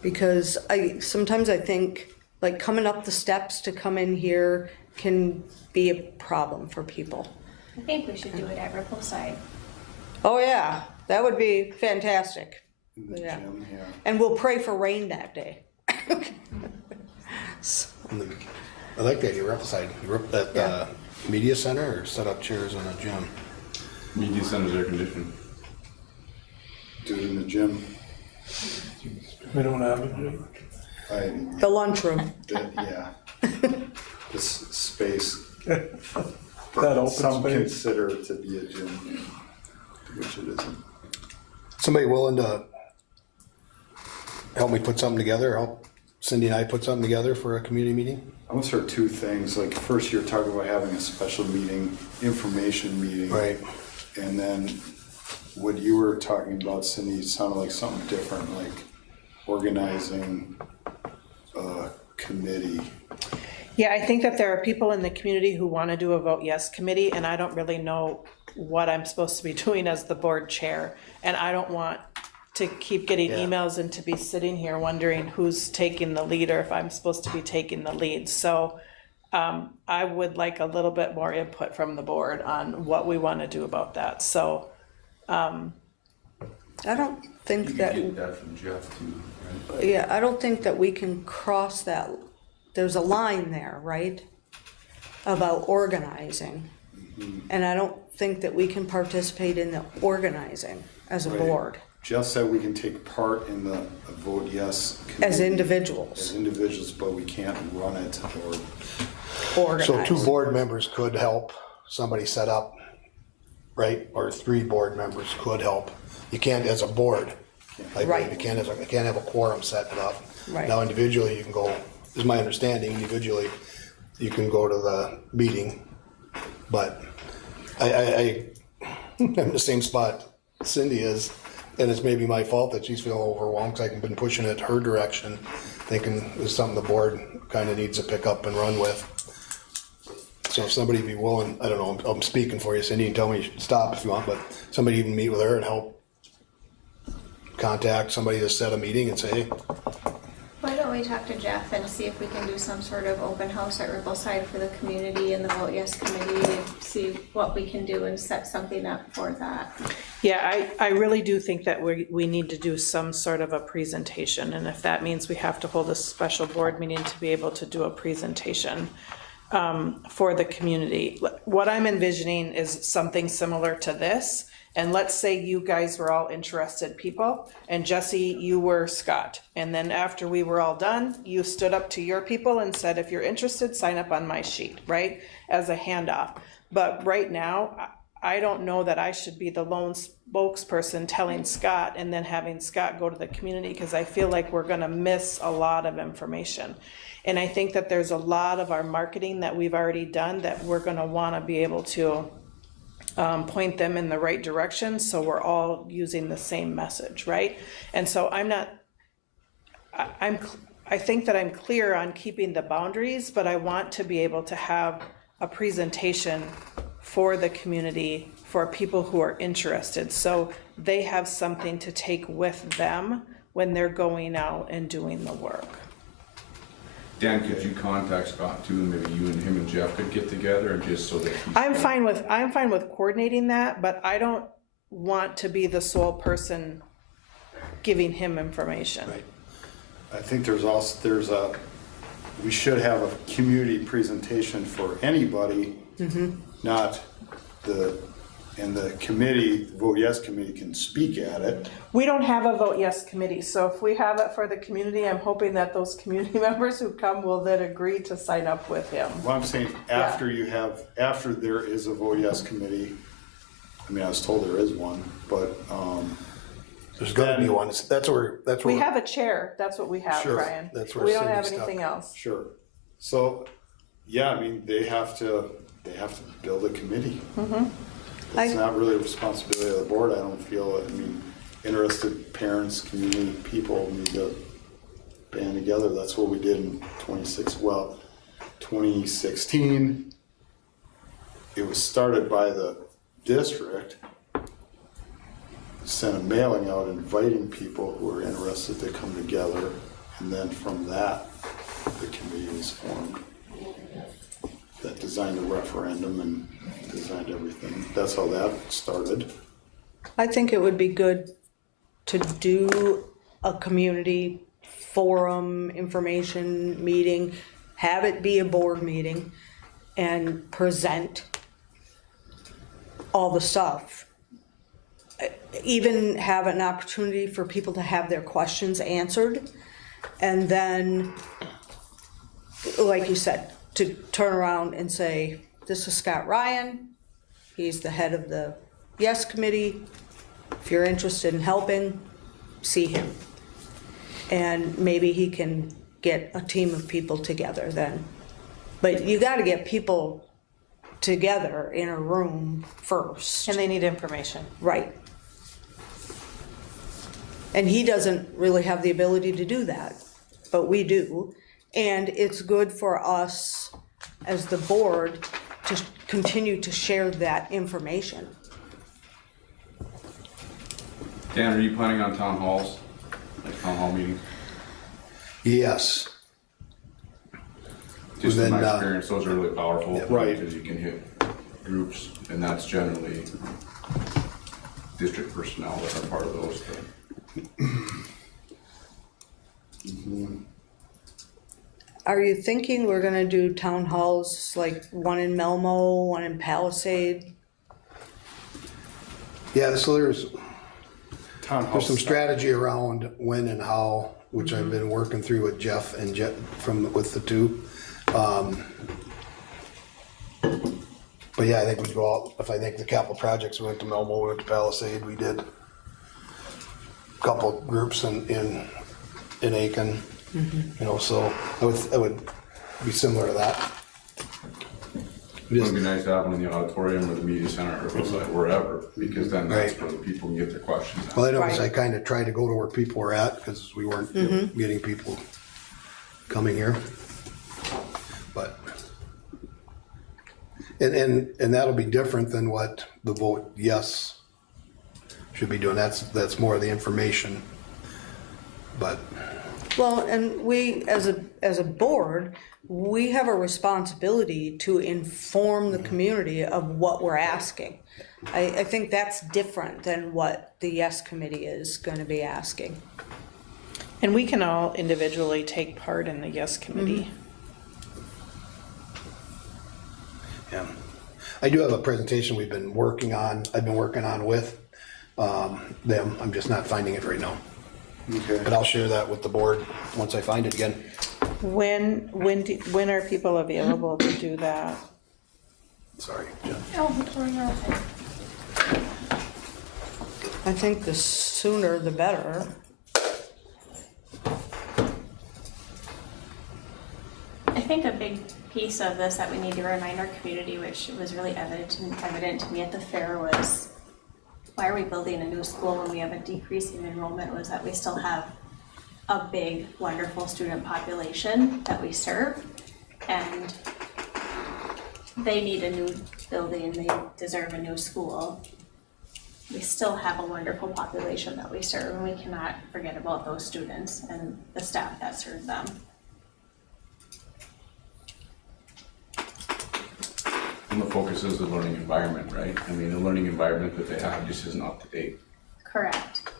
Because sometimes I think coming up the steps to come in here, can be a problem for people. I think we should do it at Rippleside. Oh, yeah, that would be fantastic. In the Yeah. gym, yeah. And we'll pray for rain that day. I like the idea, rip aside, rip at the media center or set up chairs in a gym. Media center's air conditioned. Do it in the gym. We don't have a gym. The lunchroom. Yeah. This space. That open Some space. consider it to be a gym, which it isn't. Somebody willing to help me put something together, help Cindy and I put something together for a community meeting? I almost heard two things, like first you're talking about having a special meeting, information meeting. Right. And then what you were talking about, Cindy, sounded like something different, like organizing a committee. Yeah, I think that there are people in the community who want to do a vote yes committee, and I don't really know what I'm supposed to be doing as the board chair. And I don't want to keep getting emails and to be sitting here wondering who's taking the lead or if I'm supposed to be taking the lead. So I would like a little bit more input from the board on what we want to do about that. So I don't think You that, can get that from Jeff too, right? yeah, I don't think that we can cross that. There's a line there, right? About organizing. And I don't think that we can participate in the organizing as a Right. board, Jeff said we can take part in the vote yes committee. as individuals, As individuals, but we can't run it or. organize. So 2 board members could help somebody set up, right? Or 3 board members could help. You can't as a board. I believe Right. you can't have a quorum setting it up. Right. Now individually, you can go, is my understanding, individually, you can go to the meeting. But I'm in the same spot Cindy is, and it's maybe my fault that she's feeling overwhelmed, because I've been pushing it her direction, thinking it's something the board kind of needs to pick up and run with. So if somebody be willing, I don't know, I'm speaking for you, Cindy, you can tell me to stop if you want, but somebody even meet with her and help contact somebody to set a meeting and say, hey, Why don't we talk to Jeff and see if we can do some sort of open house at Rippleside for the community and the Vote Yes Committee, and see what we can do and set something up for that. yeah, I really do think that we need to do some sort of a presentation. And if that means we have to hold a special board meeting to be able to do a presentation for the community. What I'm envisioning is something similar to this. And let's say you guys were all interested people, and Jesse, you were Scott. And then after we were all done, you stood up to your people and said, if you're interested, sign up on my sheet, right? As a handoff. But right now, I don't know that I should be the lone spokesperson telling Scott and then having Scott go to the community, because I feel like we're gonna miss a lot of information. And I think that there's a lot of our marketing that we've already done that we're gonna wanna be able to point them in the right direction, so we're all using the same message, right? And so I think that I'm clear on keeping the boundaries, but I want to be able to have a presentation for the community, for people who are interested, so they have something to take with them when they're going out and doing the work. Dan, could you contact Scott too, and maybe you and him and Jeff could get together, just so that he's. I'm fine with coordinating that, but I don't want to be the sole person giving him information. Right. I think we should have a community presentation for anybody, not and the committee, the Vote Yes Committee can speak at it. We don't have a Vote Yes committee, so if we have it for the community, I'm hoping that those community members who come will then agree to sign up with him. Well, I'm saying after there is a Vote Yes Committee, I mean, I was told there is one, but, there's gonna be one. That's where. We have a chair, that's what we have, Sure, Brian. that's where We don't Cindy's have stuck. anything else. sure. So, yeah, I mean, they have to build a committee. It's not really a responsibility of the board, I don't feel. I mean, interested parents, community people need to band together. That's what we did in 2016. It was started by the district, sent a mailing out inviting people who were interested to come together, and then from that, the committee was formed. That designed a referendum and designed everything. That's how that started. I think it would be good to do a community forum, information meeting, have it be a board meeting, and present all the stuff. Even have an opportunity for people to have their questions answered, and then, like you said, to turn around and say, this is Scott Ryan, he's the head of the Yes Committee. If you're interested in helping, see him. And maybe he can get a team of people together then. But you gotta get people together in a room first. And they need information. Right. And he doesn't really have the ability to do that, but we do. And it's good for us as the board to continue to share that information. Dan, are you planning on town halls, like town hall meetings? Yes. Just in Then, my experience, those are really powerful. Right. Because you can hit groups, and that's generally district personnel that are part of those. Are you thinking we're gonna do town halls, like one in Melmo, one in Palisade? Yeah, so there's Town some hall. strategy around when and how, which I've been working through with Jeff and with the two. But yeah, I think we'd go out, if I think the capital projects, we went to Melmo, we went to Palisade, we did a couple groups in Aiken, you know, so it would be similar to that. It would be nice to have one in the auditorium or the media center or wherever, because then that's Right. where the people can get their questions Well, out. I noticed I Right. kind of tried to go to where people were at, because we weren't getting people coming here. But, and that'll be different than what the vote yes should be doing. That's more of the information. But, Well, and we, as a board, we have a responsibility to inform the community of what we're asking. I think that's different than what the Yes Committee is gonna be asking. And we can all individually take part in the Yes Committee. yeah. I do have a presentation I've been working on with them. I'm just not finding it right now. Okay. But I'll share that with the board once I find it again. When are people available to do that? Sorry, Jen. Oh, Victoria. I think the sooner the better. I think a big piece of this that we need to remind our community, which was really evident to me at the fair, was why are we building a new school when we have a decreasing enrollment, was that we still have a big, wonderful student population that we serve, and they need a new building, they deserve a new school. We still have a wonderful population that we serve, and we cannot forget about those students and the staff that serve them. And the focus is the learning environment, right? I mean, the learning environment that they have just isn't up to date. Correct.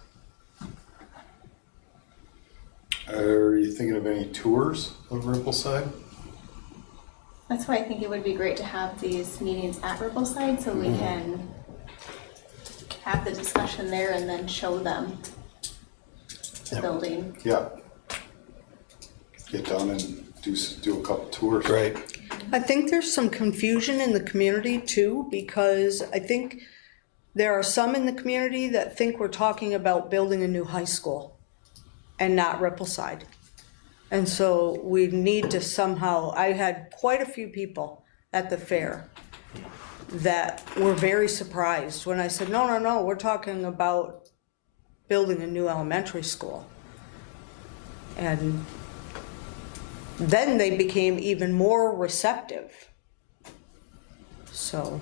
Are you thinking of any tours of Rippleside? That's why I think it would be great to have these meetings at Rippleside, so we can have the discussion there and then show them the Yep. building. Yeah. Get down and do a couple tours. Right. I think there's some confusion in the community too, because I think there are some in the community that think we're talking about building a new high school and not Rippleside. And so we need to somehow, I had quite a few people at the fair that were very surprised when I said, no, we're talking about building a new elementary school. And then they became even more receptive. So,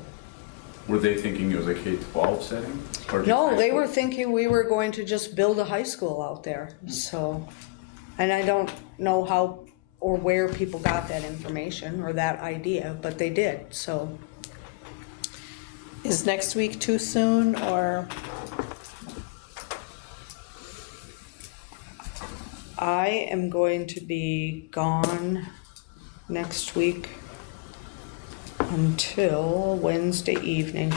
Were they thinking it was a K-12 setting? Or just no, high they school? were thinking we were going to just build a high school out there, so. And I don't know how or where people got that information or that idea, but they did, so. Is next week too soon, or? I am going to be gone next week until Wednesday evening.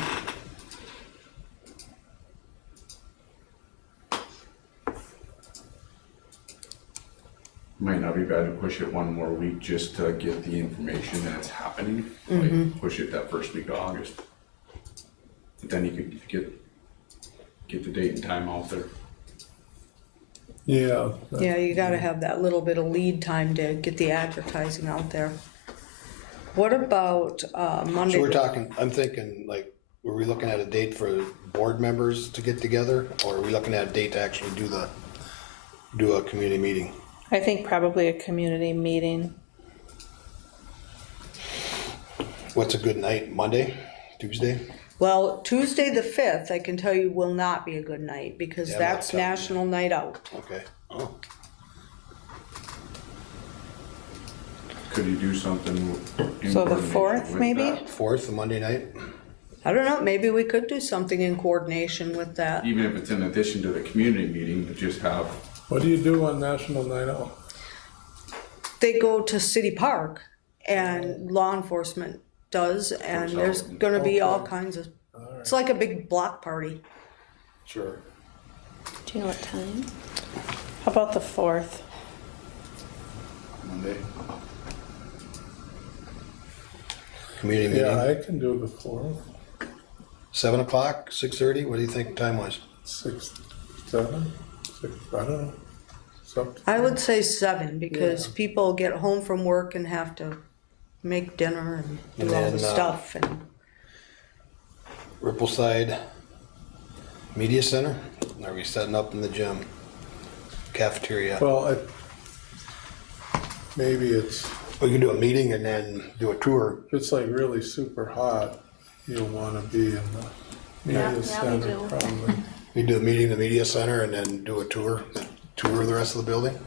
Might not be bad to push it one more week just to get the information that it's happening. Like push it that first week of August. But then you could get the date and time out there. Yeah. Yeah, you gotta have that little bit of lead time to get the advertising out there. What about, Monday? So we're talking, I'm thinking, like, were we looking at a date for board members to get together? Or are we looking at a date to actually do a community meeting? I think probably a community meeting. What's a good night? Monday? Tuesday? Well, Tuesday the 5th, I can tell you will not be a good night because Yeah, that's I'm not telling National Night Out. Okay. Oh, Could you do something in So the coordination 4th, with maybe? that? 4th, the Monday night? I don't know, maybe we could do something in coordination with that. Even if it's in addition to the community meeting, to just have, What do you do on National Night Out? They go to City Park and law enforcement does, and there's gonna be all kinds of, it's like a big block party. Sure. Do you know what time? How about the 4th? Monday. Community Yeah, meeting? I can do the 4th, 7 o'clock, 6:30? What do you think time-wise? 6, 7, 6, I don't know. So, I would say 7 because people get home from work and have to make dinner and And do all then, the stuff and. Rippleside Media Center? Are we setting up in the gym? Cafeteria? well, maybe it's, We can do a meeting and then do a tour. if it's like really super hot, you'll wanna be in the Yeah, media we center do. probably. We do a meeting in the media center and then do a tour of the rest of the building?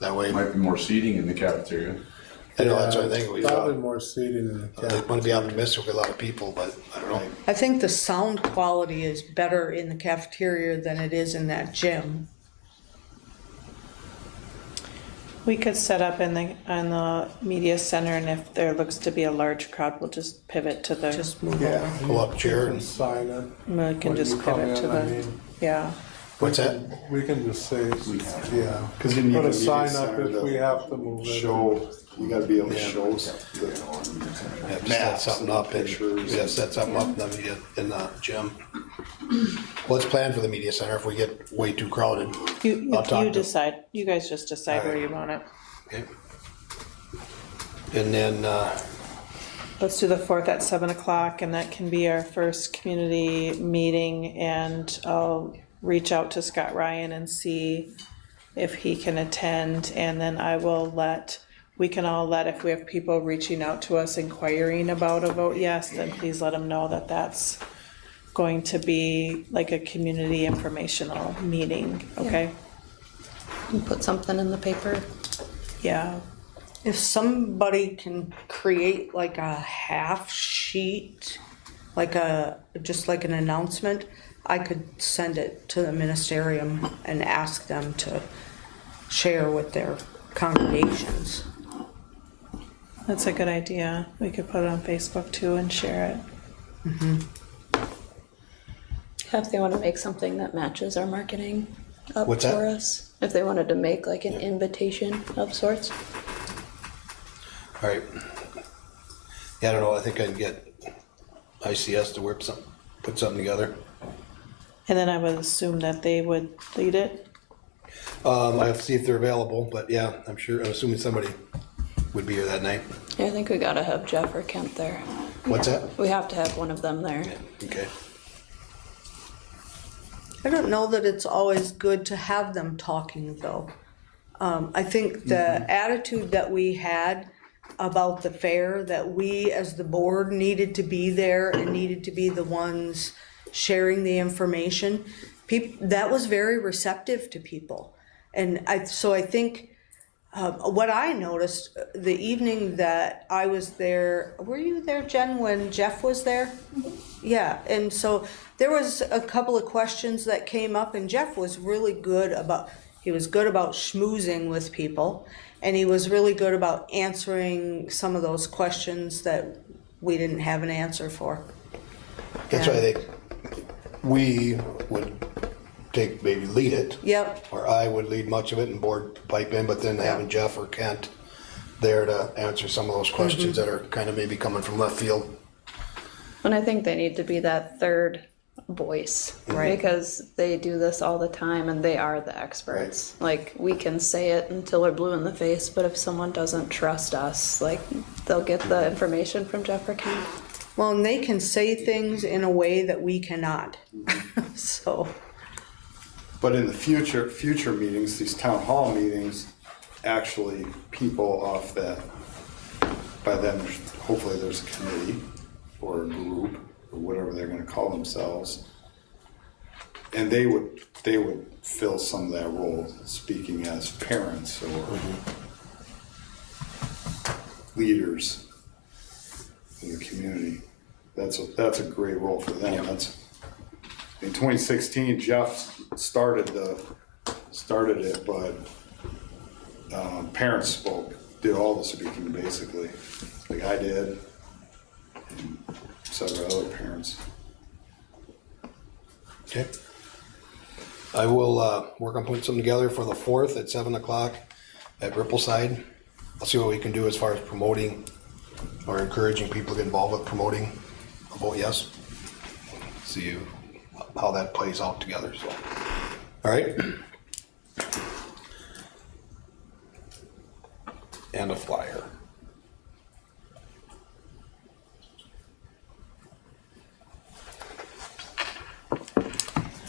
That way, might be more seating in the cafeteria. I know, that's what I think. We Probably more seating in the want to be optimistic with a lot of people, but I don't know. I think the sound quality is better in the cafeteria than it is in that gym. We could set up in the media center, and if there looks to be a large crowd, we'll just pivot to the, Just move Yeah. over. Pull up chair You can and, sign it. we can when just you come pivot to in, I the, mean, yeah. what's that? We can just say, yeah. Cause you need Put the a media sign up center if we to have to move it. show, you gotta be able to show Have to set something up and, pictures. yeah, set something up in the gym. What's planned for the media center if we get way too crowded? I'll talk You to- decide, you guys just decide where Alright. you want it. Okay. And then, Let's do the 4th at 7 o'clock, and that can be our first community meeting, and I'll reach out to Scott Ryan and see if he can attend, and then we can all let, if we have people reaching out to us inquiring about a vote yes, then please let them know that that's going to be like a community informational meeting, okay? And put something in the paper. Yeah, If somebody can create like a half sheet, just like an announcement, I could send it to the ministerium and ask them to share with their congregations. that's a good idea. We could put it on Facebook too and share it. If they want to make something that matches our marketing up What's that? for us. If they wanted to make like an invitation of sorts. all right. Yeah, I don't know, I think I can get ICS to put something together. And then I would assume that they would lead it. I have to see if they're available, but yeah, I'm assuming somebody would be here that night. Yeah, I think we gotta have Jeff or Kent there. What's that? We have to have one of them there. Okay. I don't know that it's always good to have them talking though. I think the attitude that we had about the fair, that we as the board needed to be there and needed to be the ones sharing the information, that was very receptive to people. And so I think What I noticed the evening that I was there, were you there, Jen, when Jeff was there? Yeah, and so there was a couple of questions that came up, and Jeff was really good about, he was good about schmoozing with people, and he was really good about answering some of those questions that we didn't have an answer for. That's why I think we would maybe lead it. Yep. Or I would lead much of it and board pipe in, but then having Jeff or Kent there to answer some of those questions that are kind of maybe coming from left field. And I think they need to be that third voice, Right. because they do this all the time and they are the experts. Like, we can say it until we're blue in the face, but if someone doesn't trust us, like, they'll get the information from Jeff or Kent. Well, and they can say things in a way that we cannot. So, But in the future meetings, these town hall meetings, actually people off that, by then, hopefully there's a committee or a group or whatever they're gonna call themselves. And they would fill some of that role, speaking as parents or leaders in the community. That's a great role for them. That's, in 2016, Jeff started it, but parents did all the speaking basically, like I did, and several other parents. Okay. I will work on putting something together for the 4th at 7 o'clock at Rippleside. I'll see what we can do as far as promoting or encouraging people to get involved with promoting a vote yes. See how that plays out together. So, all right. And a flyer.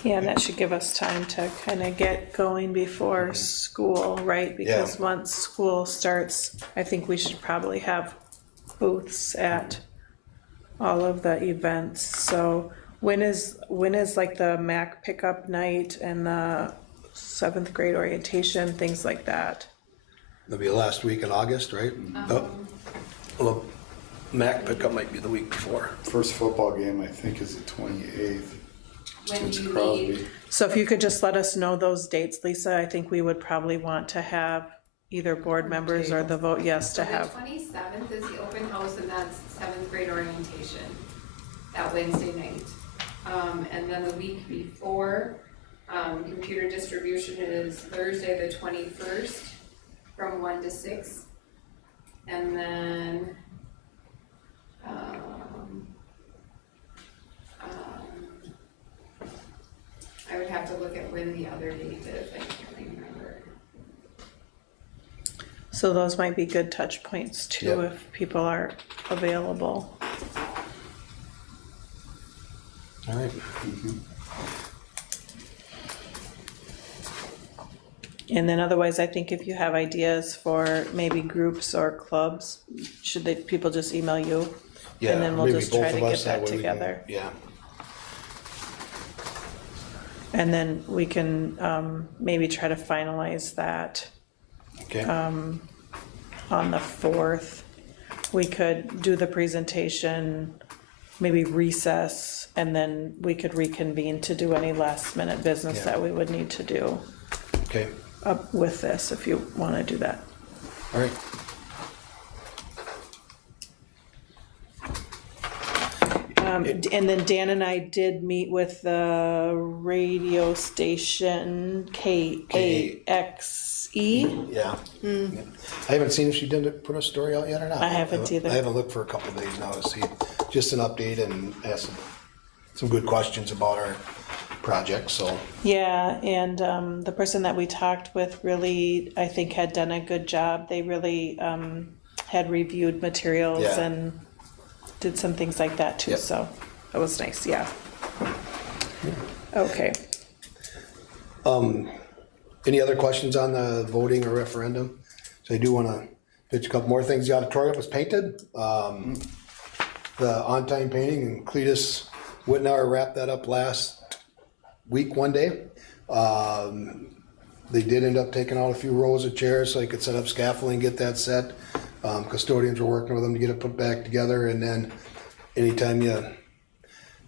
Yeah, and that should give us time to kind of get going before school, right? Because once school starts, I think we should probably have booths at all of the events. So when is like the MAC pickup night and the 7th grade orientation, things like that? It'll be the last week in August, right? Well, MAC pickup might be the week before. First football game, I think, is the 28th. When It's do you Crosby. need? So if you could just let us know those dates, Lisa, I think we would probably want to have either board members or the vote yes to So have. the 27th is the open house, and that's 7th grade orientation, that Wednesday night. And then the week before, computer distribution is Thursday, the 21st, from 1 to 6. And then, I would have to look at when the other date is, I can't remember. So those might be good touch points too, Yep. if people are available. All right. And then otherwise, I think if you have ideas for maybe groups or clubs, people just email you? Yeah, And then we'll maybe just both try to of get us, that way we can- together. Yeah. And then we can maybe try to finalize that Okay. on the 4th. We could do the presentation, maybe recess, and then we could reconvene to do any last minute business Yeah. that we would need to do Okay. up with this, if you want to do that. All right. And then Dan and I did meet with the radio station KAXE. Yeah. I haven't seen if she did put a story out yet or not. I haven't either. I haven't looked for a couple of days now to see, just an update and ask some good questions about our project, so. Yeah, and the person that we talked with really, I think, had done a good job. They really had reviewed materials Yeah. and did some things like that too, Yep. so that was nice, yeah. Okay, Any other questions on the voting or referendum? So I do wanna pitch a couple more things. The auditorium was painted. The on-time painting, and Cletus Whitnauer wrapped that up last week, one day. They did end up taking out a few rows of chairs so they could set up scaffolding, get that set. Custodians were working with them to get it put back together, and then anytime you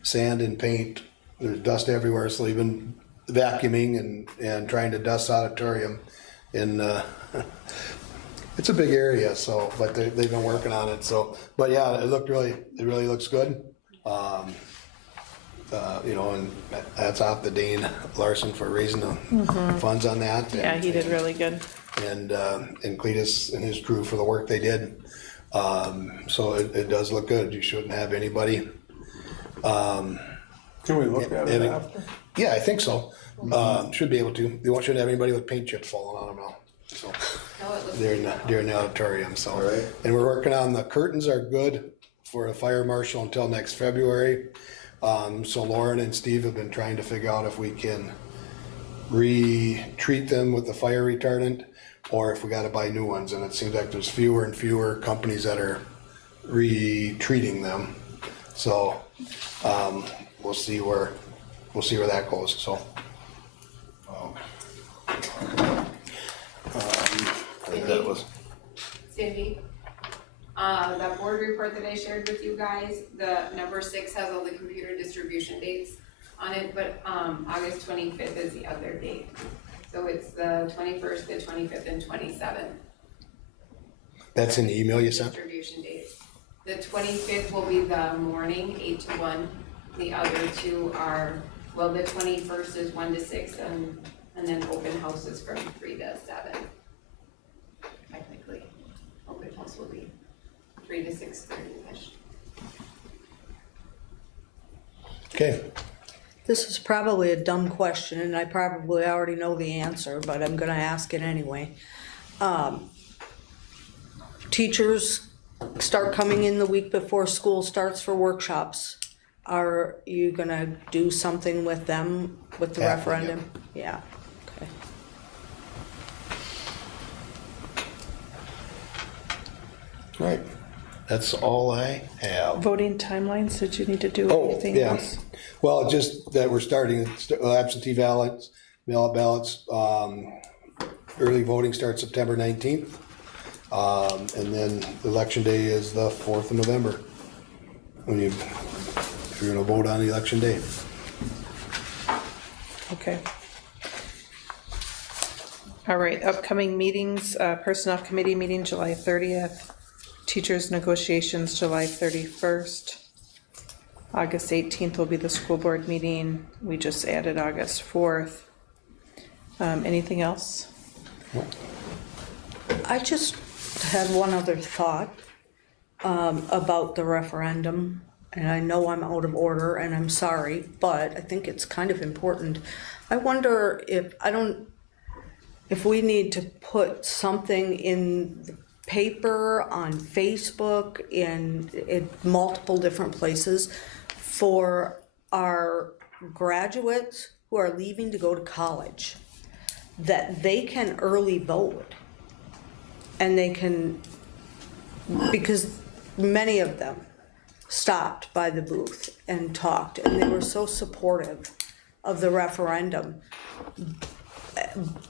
sand and paint, there's dust everywhere, so they've been vacuuming and trying to dust auditorium. And it's a big area, so, but they've been working on it, so, but yeah, it really looks good. You know, and that's off the Dane Larson for raising the funds on that. Yeah, he did really good. And Cletus and his crew for the work they did. So it does look good. You shouldn't have anybody. Can we look at it after? Yeah, I think so. Should be able to. You shouldn't have anybody with paint chips falling on them now. So during the auditorium. So, All right. And we're working on the curtains are good for the fire marshal until next February. So Lauren and Steve have been trying to figure out if we can retreat them with the fire retardant, or if we got to buy new ones. And it seems like there's fewer and fewer companies that are retreating them. So we'll see where that goes. So. That was. Cindy, that board report that I shared with you guys, the number 6 has all the computer distribution dates on it, but August 25th is the other date. So it's the 21st, the 25th, and 27th. That's in the email you sent? Distribution dates. The 25th will be the morning, 8 to 1. The other two are, well, the 21st is 1 to 6, and then open houses from 3 to 7. Technically, open house will be 3 to 6:30-ish. Okay. This is probably a dumb question, and I probably already know the answer, but I'm gonna ask it anyway. Teachers start coming in the week before school starts for workshops. Are you gonna do something with them, with the Have to, referendum? Yeah, okay. Right. That's all I have. Voting timelines, did you need to do Oh, anything yeah. else? Well, just that we're starting absentee ballots, mail-out ballots. Early voting starts September 19th. And then election day is the 4th of November. If you're gonna vote on election day. Okay. All right, upcoming meetings, Personnel Committee meeting July 30th, Teachers Negotiations July 31st. August 18th will be the school board meeting. We just added August 4th. Anything else? I just had one other thought about the referendum, and I know I'm out of order and I'm sorry, but I think it's kind of important. I wonder if we need to put something in the paper, on Facebook, in multiple different places for our graduates who are leaving to go to college, that they can early vote. And they can, because many of them stopped by the booth and talked, and they were so supportive of the referendum.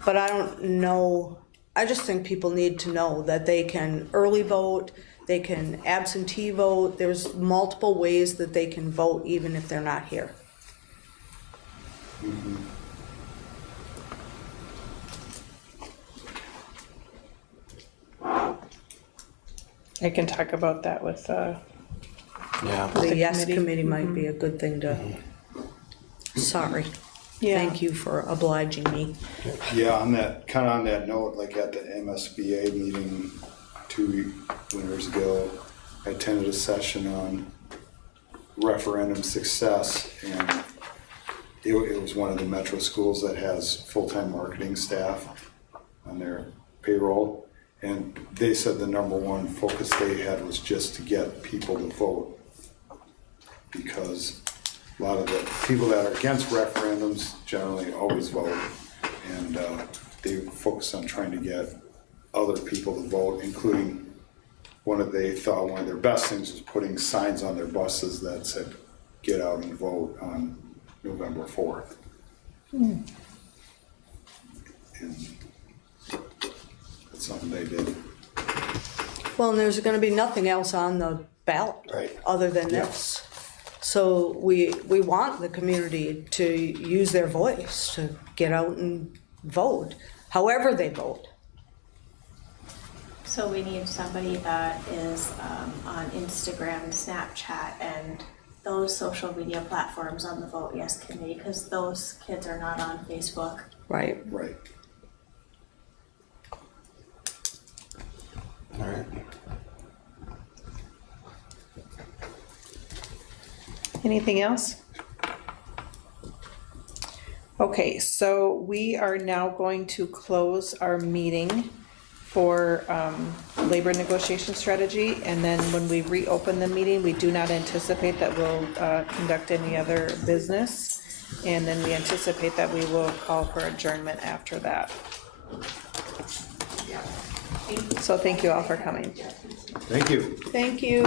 But I don't know, I just think people need to know that they can early vote, they can absentee vote, there's multiple ways that they can vote even if they're not here. Mm-hmm. I can talk about that with, Yeah. The yes committee. committee might be a good thing to, sorry. yeah. Thank you for obliging me. Yeah, on that note, like at the MSBA meeting 2 winters ago, I attended a session on referendum success, and it was one of the metro schools that has full-time marketing staff on their payroll. And they said the number one focus they had was just to get people to vote. Because a lot of the people that are against referendums generally always vote. And they focus on trying to get other people to vote, including they thought one of their best things was putting signs on their buses that said, "Get out and vote on November 4th. and it's something they did. Well, and there's gonna be nothing else on the ballot. Right. Other than Yeah. this. So we want the community to use their voice, to get out and vote, however they vote. So we need somebody that is on Instagram, Snapchat, and those social media platforms on the Vote Yes Committee, because those kids are not on Facebook. Right. Right. All right. Anything else? Okay, so we are now going to close our meeting for labor negotiation strategy, and then when we reopen the meeting, we do not anticipate that we'll conduct any other business, and then we anticipate that we will call for adjournment after that. So thank you all for coming. Thank you. Thank you.